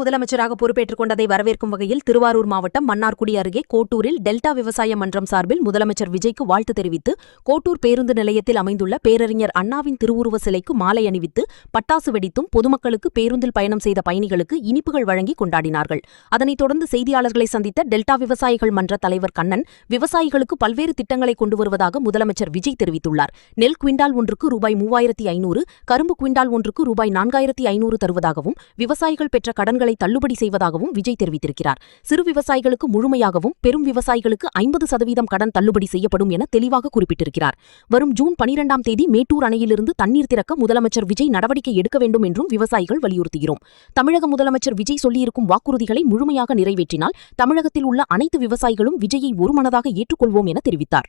முதலமைச்சராக பொறுப்பேற்றுக் கொண்டதை வரவேற்கும் வகையில் திருவாரூர் மாவட்டம் மன்னார்குடி அருகே கோட்டூரில் டெல்டா விவசாய மன்றம் சார்பில் முதலமைச்சர் விஜய்க்கு வாழ்த்து தெரிவித்து கோட்டூர் பேருந்து நிலையத்தில் அமைந்துள்ள பேரறிஞர் அண்ணாவின் திருவுருவ சிலைக்கு மாலை அணிவித்து பட்டாசு வெடித்தும் பொதுமக்களுக்கு பேருந்தில் பயணம் செய்த பயணிகளுக்கு இனிப்புகள் வழங்கி கொண்டாடினார்கள். அதனைத் தொடர்ந்து செய்தியாளர்களை சந்தித்த டெல்டா விவசாயிகள் மன்ற தலைவர் கண்ணன் விவசாயிகளுக்கு பல்வேறு திட்டங்களை கொண்டு வருவதாக முதலமைச்சர் விஜய் தெரிவித்துள்ளார். நெல் குவிண்டால் ஒன்றுக்கு ரூபாய் 3500, கரும்பு குவிண்டால் ஒன்றுக்கு ரூபாய் 4500 தருவதாகவும் விவசாயிகள் பெற்ற கடன்களை தள்ளுபடி செய்வதாகவும் விஜய் தெரிவித்திருக்கிறார். சிறு விவசாயிகளுக்கு முழுமையாகவும் பெரும் விவசாயிகளுக்கு 50% கடன் தள்ளுபடி செய்யப்படும் என தெளிவாக குறிப்பிட்டிருக்கிறார். வரும் ஜூன் 12ஆம் தேதி மேட்டூர் அணையிலிருந்து தண்ணீர் திறக்க முதலமைச்சர் விஜய் நடவடிக்கை எடுக்க வேண்டும் என்றும் விவசாயிகள் வலியுறுத்துகிறோம். தமிழக முதலமைச்சர் விஜய் சொல்லியிருக்கும் வாக்குறுதிகளை முழுமையாக நிறைவேற்றினால் தமிழகத்தில் உள்ள அனைத்து விவசாயிகளும் விஜயை ஒருமனதாக ஏற்றுக்கொள்வோம் என தெரிவித்தார்.